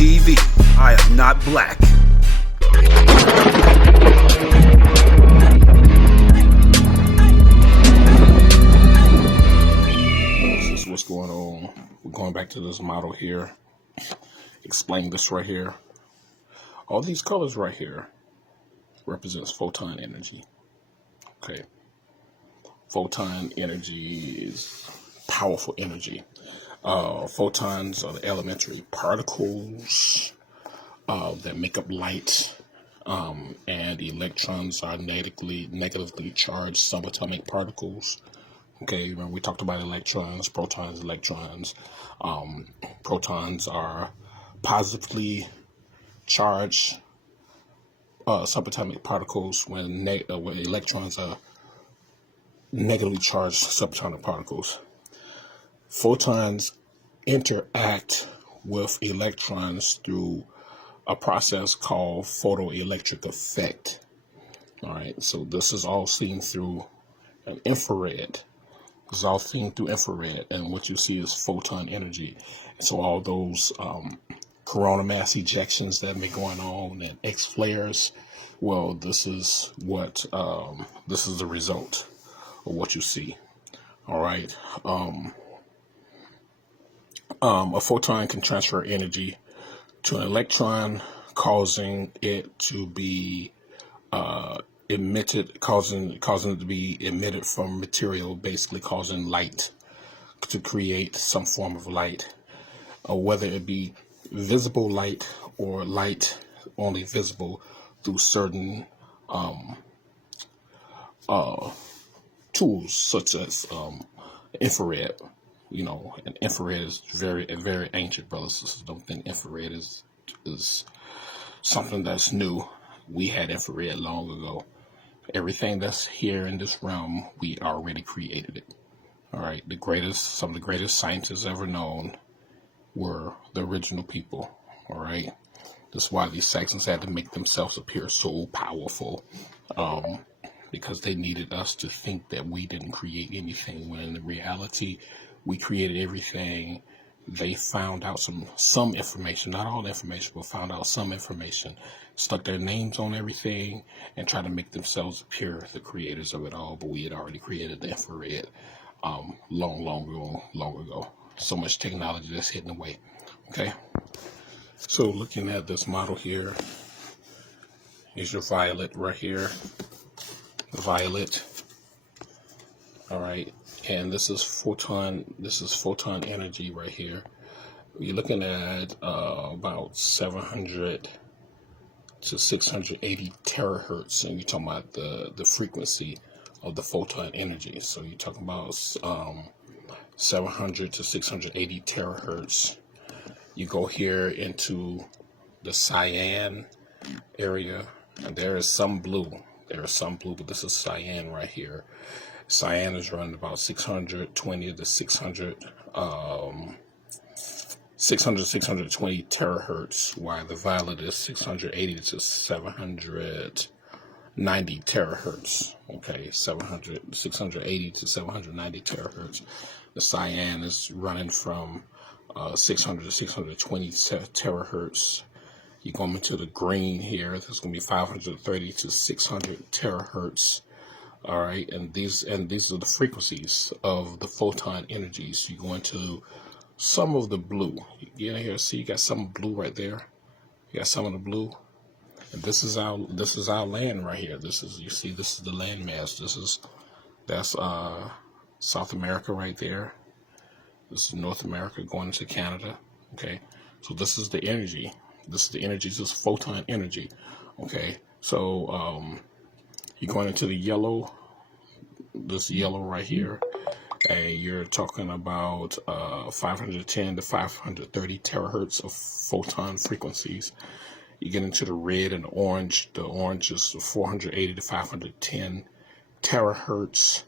TV. I am not black. This is what's going on. We're going back to this model here. Explain this right here. All these colors right here represents photon energy. Okay. Photon energy is powerful energy. Photons are the elementary particles that make up light, and electrons are negatively charged subatomic particles. Okay, remember we talked about electrons, protons, electrons. Protons are positively charged subatomic particles, when electrons are negatively charged subatomic particles. Photons interact with electrons through a process called photoelectric effect. All right, so this is all seen through an infrared. It's all seen through infrared, and what you see is photon energy. And so all those coronal mass ejections that have been going on and X flares, well, this is what this is the result of what you see. All right. A photon can transfer energy to an electron, causing it to be emitted, causing it to be emitted from material, basically causing light, to create some form of light, whether it be visible light or light only visible through certain tools such as infrared. You know, and infrared is very ancient, brothers and sisters. Don't think infrared is something that's new. We had infrared long ago. Everything that's here in this realm, we already created it. All right, some of the greatest scientists ever known were the original people. All right, that's why these Saxons had to make themselves appear so powerful, because they needed us to think that we didn't create anything, when in reality we created everything. They found out some information, not all information, but found out some information, stuck their names on everything, and tried to make themselves appear the creators of it all. But we had already created the infrared long ago. So much technology that's hidden away. Okay. So looking at this model here, is your violet right here. Violet. All right. And this is photon energy right here. You're looking at about 700 to 680 terahertz, and you're talking about the frequency of the photon energy. So you're talking about 700 to 680 terahertz. You go here into the cyan area, and there is some blue. But this is cyan right here. Cyan is running about 620 to 620 terahertz, while the violet is 680 to 790 terahertz. Okay, 680 to 790 terahertz. The cyan is running from 600 to 620 terahertz. You go into the green here, there's going to be 530 to 600 terahertz. All right, and these are the frequencies of the photon energies. You go into some of the blue. You get in here, see you got some blue right there. You got some of the blue, and this is our land right here. This is the land mass. That's South America right there. This is North America going into Canada. Okay, so this is the energy. This is photon energy. Okay, so you're going into the yellow, this yellow right here, and you're talking about 510 to 530 terahertz of photon frequencies. You get into the red and the orange. The orange is 480 to 510 terahertz.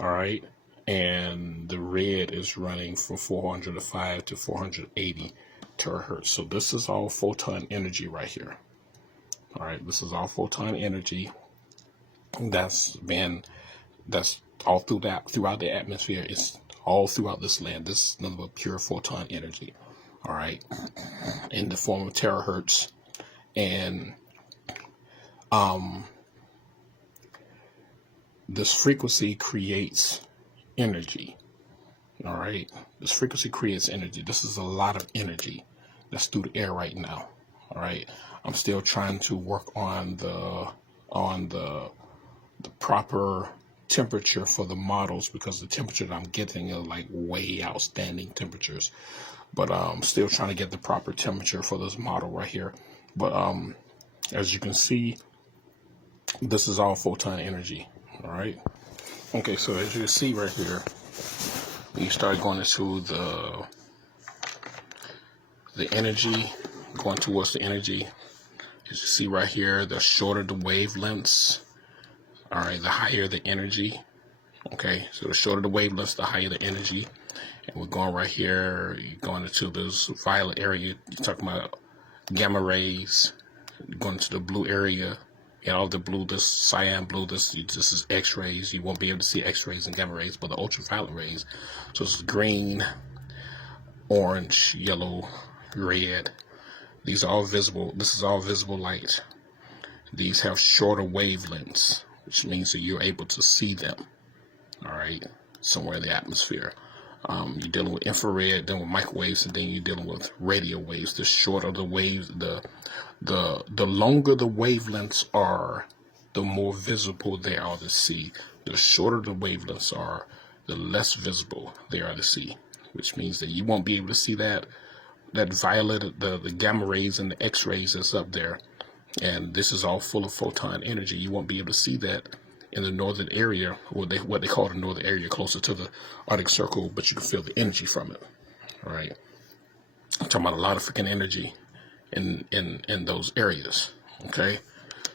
All right, and the red is running from 405 to 480 terahertz. So this is all photon energy right here. All right, this is all photon energy. That's all throughout the atmosphere. It's all throughout this land. This is nothing but pure photon energy. all right, in the form of terahertz. And this frequency creates energy, all right? This frequency creates energy. This is a lot of energy that's through the air right now, all right? I'm still trying to work on the proper temperature for the models, because the temperature that I'm getting are like way outstanding temperatures. But I'm still trying to get the proper temperature for this model right here. But as you can see, this is all photon energy, all right? Okay, so as you can see right here, when you start going into the energy, going towards the energy, as you see right here, the shorter the wavelengths, all right, the higher the energy. Okay, so the shorter the wavelengths, the higher the energy. And we're going right here, you're going into this violet area, you're talking about gamma rays, you're going to the blue area, and all the blue, this cyan blue, this is X-rays. You won't be able to see X-rays and gamma rays, but the ultraviolet rays. So this is green, orange, yellow, red. These are all visible. This is all visible light. These have shorter wavelengths, which means that you're able to see them, all right, somewhere in the atmosphere. You're dealing with infrared, then with microwaves, and then you're dealing with radio waves. The shorter the waves, the longer the wavelengths are, the more visible they are to see. The shorter the wavelengths are, the less visible they are to see, which means that you won't be able to see that violet, the gamma rays and the X-rays that's up there. And this is all full of photon energy. You won't be able to see that in the northern area, what they call the northern area, closer to the Arctic Circle, but you can feel the energy from it. All right, I'm talking about a lot of freaking energy in those areas. Okay,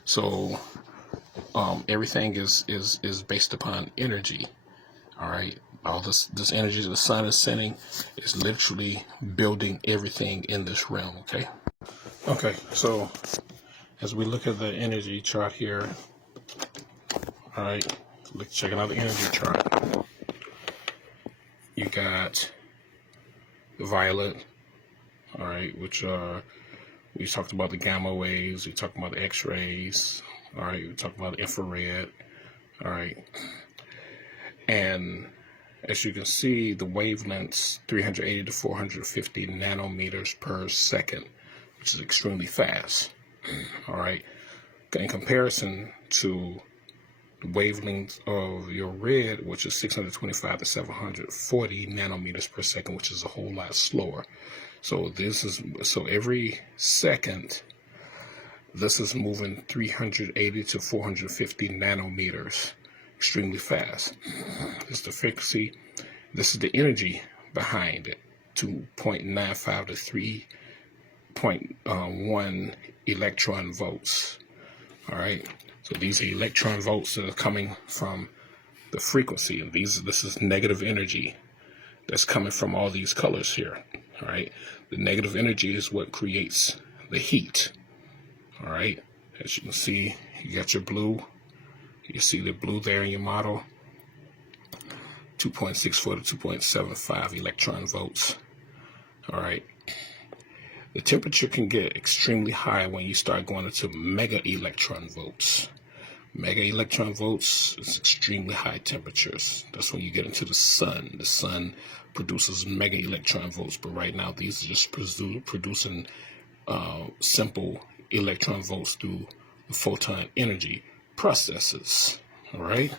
so everything is based upon energy. All right, all this energy the sun is sending is literally building everything in this realm. Okay, so as we look at the energy chart here, all right, checking out the energy chart. You got the violet, all right, which we talked about the gamma waves, we talked about the X-rays, all right, we talked about the infrared, all right. And as you can see, the wavelengths 380 to 450 nanometers per second, which is extremely fast, all right. In comparison to the wavelength of your red, which is 625 to 740 nanometers per second, which is a whole lot slower. So every second, this is moving 380 to 450 nanometers, extremely fast. This is the frequency. This is the energy behind it, 2.95 to 3.1 electron volts. All right. So these are electron volts that are coming from the frequency, and this is negative energy that's coming from all these colors here. All right, the negative energy is what creates the heat. All right, as you can see, you got your blue. You see the blue there in your model. 2.64 to 2.75 electron volts. All right. The temperature can get extremely high when you start going into mega electron volts. Mega electron volts is extremely high temperatures. That's when you get into the sun. The sun produces mega electron volts, but right now these are just producing simple electron volts through the photon energy processes. All right.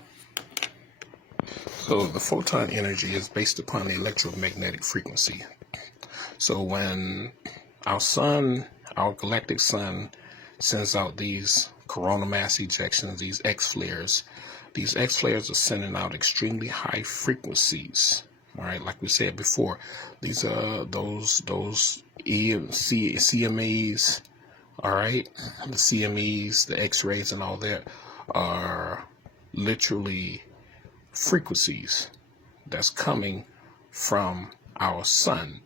So the photon energy is based upon the electromagnetic frequency. So when our sun, our galactic sun, sends out these coronal mass ejections, these X flares are sending out extremely high frequencies. All right, like we said before, these are those CMEs. All right, the CMEs, the X-rays, and all that are literally frequencies that's coming from our sun,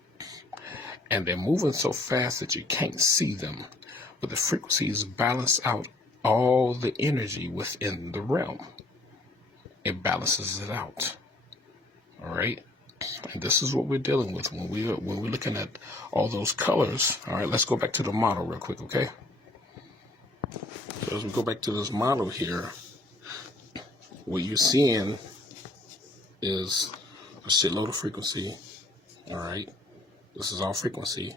and they're moving so fast that you can't see them, but the frequencies balance out all the energy within the realm. It balances it out. All right. And this is what we're dealing with when we're looking at all those colors. All right, let's go back to the model real quick, okay? So as we go back to this model here, what you're seeing is a shitload of frequency. All right, this is all frequency.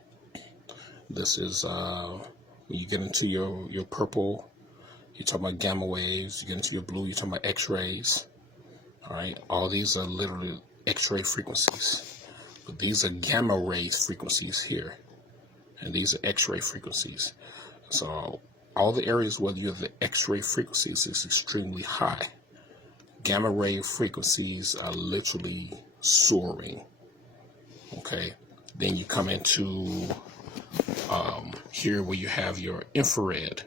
This is when you get into your purple, you're talking about gamma waves. You get into your blue, you're talking about X-rays. All right, all these are literally X-ray frequencies, but these are gamma rays frequencies here, and these are X-ray frequencies. So all the areas where you have the X-ray frequencies is extremely high. Gamma ray frequencies are literally soaring. Okay, then you come into here where you have your infrared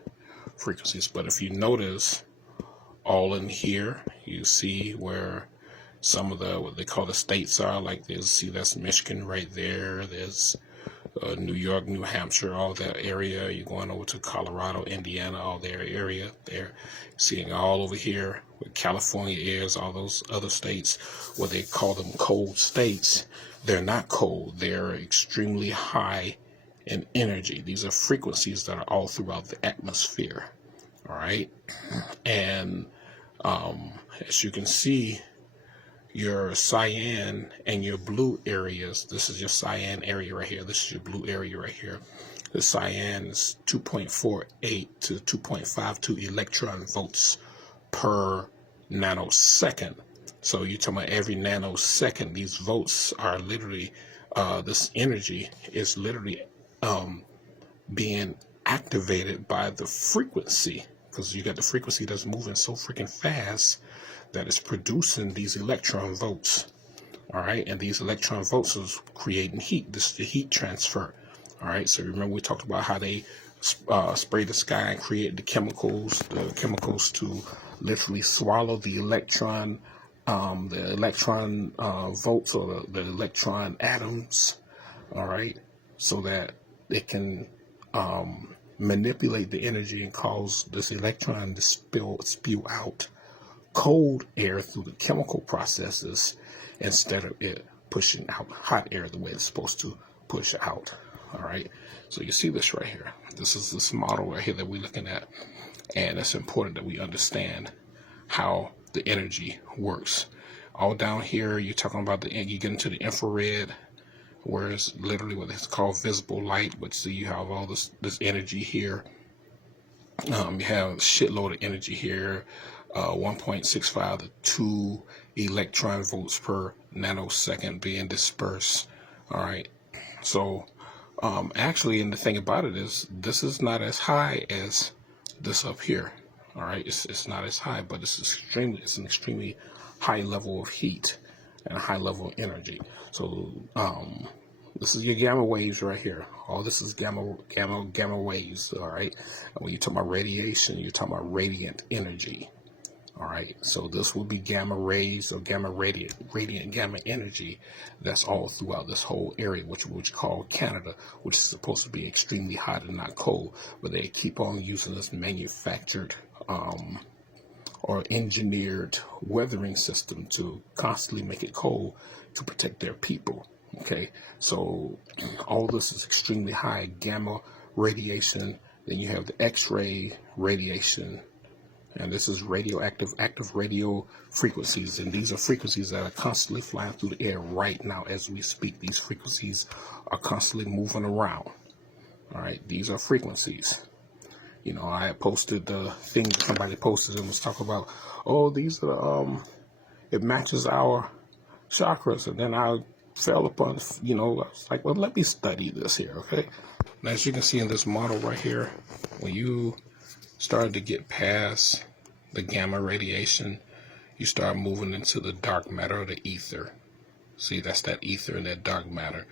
frequencies. But if you notice, all in here, you see where some of the what they call the states are. Like that's Michigan right there. There's New York, New Hampshire, all that area. You're going over to Colorado, Indiana, all their area there. Seeing all over here where California is, all those other states where they call them cold states. They're not cold. They're extremely high in energy. These are frequencies that are all throughout the atmosphere. All right. And as you can see, your cyan and your blue areas, this is your cyan area right here. This is your blue area right here. The cyan is 2.48 to 2.52 electron volts per nanosecond. So you're talking about every nanosecond, these volts are literally, this energy is literally being activated by the frequency, because you got the frequency that's moving so freaking fast that it's producing these electron volts. All right, and these electron volts is creating heat. This is the heat transfer. All right, so remember we talked about how they spray the sky and create the chemicals to literally swallow the electron volts, or the electron atoms. All right, so that it can manipulate the energy and cause this electron to spew out cold air through the chemical processes instead of it pushing out hot air the way it's supposed to push out. All right, so you see this right here. This is this model right here that we're looking at, and it's important that we understand how the energy works. All down here, you're talking about you get into the infrared, where it's literally what it's called visible light. But see, you have all this energy here. You have a shitload of energy here. 1.65 to 2 electron volts per nanosecond being dispersed. All right, so actually, and the thing about it is, this is not as high as this up here. All right, it's not as high, but it's an extremely high level of heat and a high level of energy. So this is your gamma waves right here. All this is gamma waves. All right, and when you talk about radiation, you're talking about radiant energy. All right, so this will be gamma rays or radiant gamma energy that's all throughout this whole area, which we call Canada, which is supposed to be extremely hot and not cold, but they keep on using this manufactured or engineered weathering system to constantly make it cold to protect their people. Okay, so all this is extremely high gamma radiation. Then you have the X-ray radiation. And this is active radio frequencies. And these are frequencies that are constantly flying through the air right now as we speak. These frequencies are constantly moving around. All right, these are frequencies. You know, I posted the thing that somebody posted and was talking about, oh, these are, it matches our chakras. And then I fell upon, I was like, well, let me study this here, okay? Now, as you can see in this model right here, when you started to get past the gamma radiation, you start moving into the dark matter or the ether. See, that's that ether and that dark matter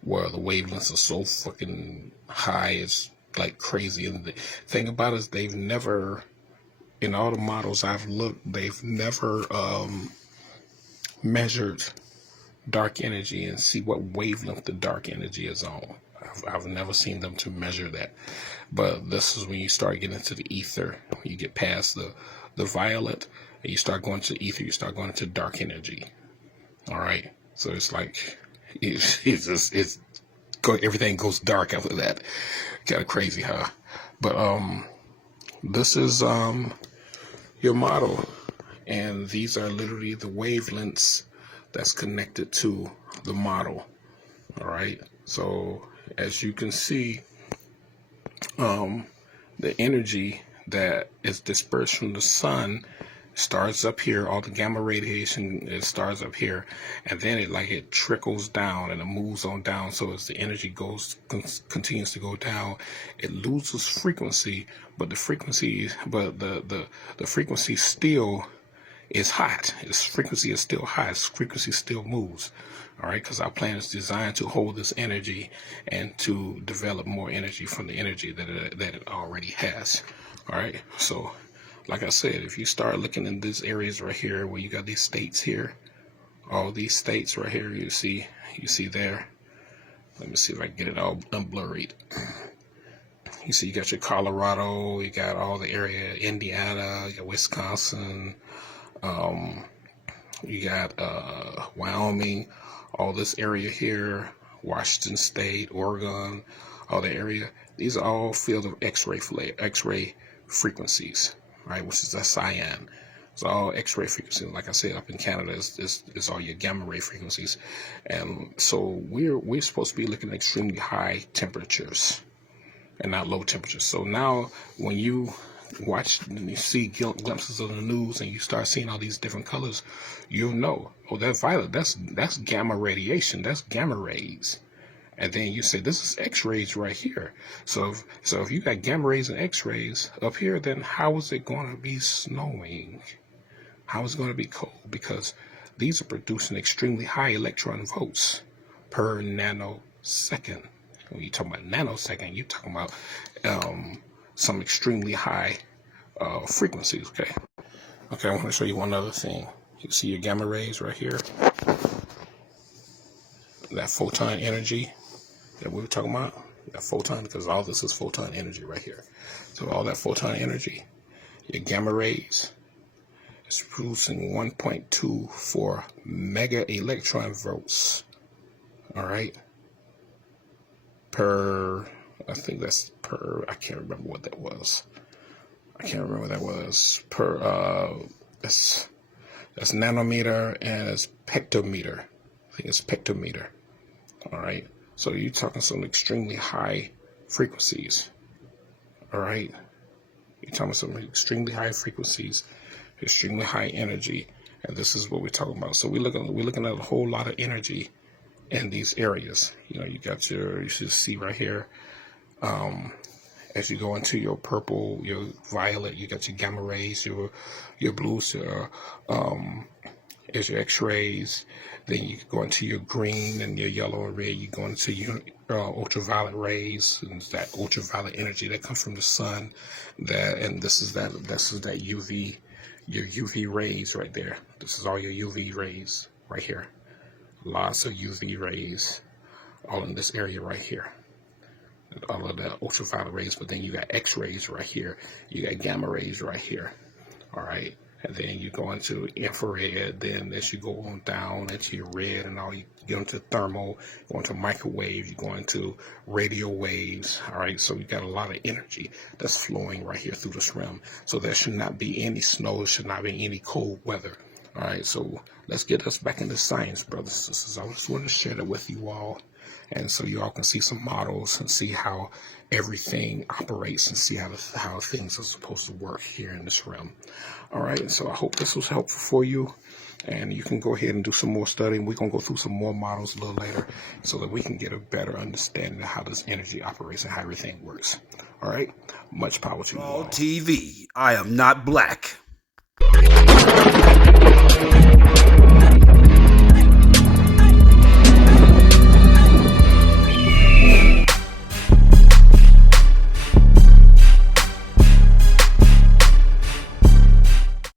where the wavelengths are so fucking high, it's like crazy. And the thing about it is they've never, in all the models I've looked, they've never measured dark energy and see what wavelength the dark energy is on. I've never seen them to measure that. But this is when you start getting into the ether. You get past the violet, and you start going to ether. You start going into dark energy. All right. So it's like everything goes dark after that. Kind of crazy, huh? But this is your model, and these are literally the wavelengths that's connected to the model. All right. So as you can see, the energy that is dispersed from the sun starts up here. All the gamma radiation, it starts up here, and then it trickles down and it moves on down. So as the energy continues to go down, it loses frequency, but the frequency still is hot. Its frequency is still high. Its frequency still moves. All right, because our planet is designed to hold this energy and to develop more energy from the energy that it already has. All right, so like I said, if you start looking in these areas right here where you got these states here, all these states right here, you see there. Let me see if I can get it all unblurred. You see, you got your Colorado, you got all the area, Indiana, you got Wisconsin, you got Wyoming, all this area here, Washington State, Oregon, all the area. These are all fields of X-ray frequencies, right? Which is a cyan. It's all X-ray frequencies. Like I said, up in Canada, it's all your gamma ray frequencies, and so we're supposed to be looking at extremely high temperatures and not low temperatures. So now, when you watch and you see glimpses of the news and you start seeing all these different colors, you'll know, oh, that's violet, that's gamma radiation, that's gamma rays. And then you say, this is X-rays right here. So if you got gamma rays and X-rays up here, then how is it going to be snowing? How is it going to be cold? Because these are producing extremely high electron volts per nanosecond. When you're talking about nanosecond, you're talking about some extremely high frequencies. Okay, I want to show you one other thing. You see your gamma rays right here, that photon energy that we were talking about, that photon, because all this is photon energy right here. So all that photon energy, your gamma rays, is producing 1.24 mega electron volts. All right, per, I think that's per, I can't remember what that was. Per, that's nanometer and it's pectometer. I think it's pectometer. All right. So you're talking some extremely high frequencies. All right. You're talking some extremely high frequencies, extremely high energy, and this is what we're talking about. So we're looking at a whole lot of energy in these areas. You know, you should see right here. As you go into your purple, your violet, you got your gamma rays, your blues, is your X-rays. Then you go into your green and your yellow and red. You go into your ultraviolet rays, and that ultraviolet energy that comes from the sun. This is that UV, your UV rays right there. This is all your UV rays right here. Lots of UV rays, all in this area right here. All of the ultraviolet rays, but then you got X-rays right here. You got gamma rays right here. All right. And then you go into infrared. Then as you go on down into your red and all, you go into thermal, go into microwave, you go into radio waves. All right. So you got a lot of energy that's flowing right here through this realm. So there should not be any snow. There should not be any cold weather. All right. So let's get us back into science, brothers and sisters. I just wanted to share that with you all. And so you all can see some models and see how everything operates and see how things are supposed to work here in this realm. All right, so I hope this was helpful for you. And you can go ahead and do some more studying. We're going to go through some more models a little later so that we can get a better understanding of how this energy operates and how everything works. All right, much power to you all. TV, I am not black.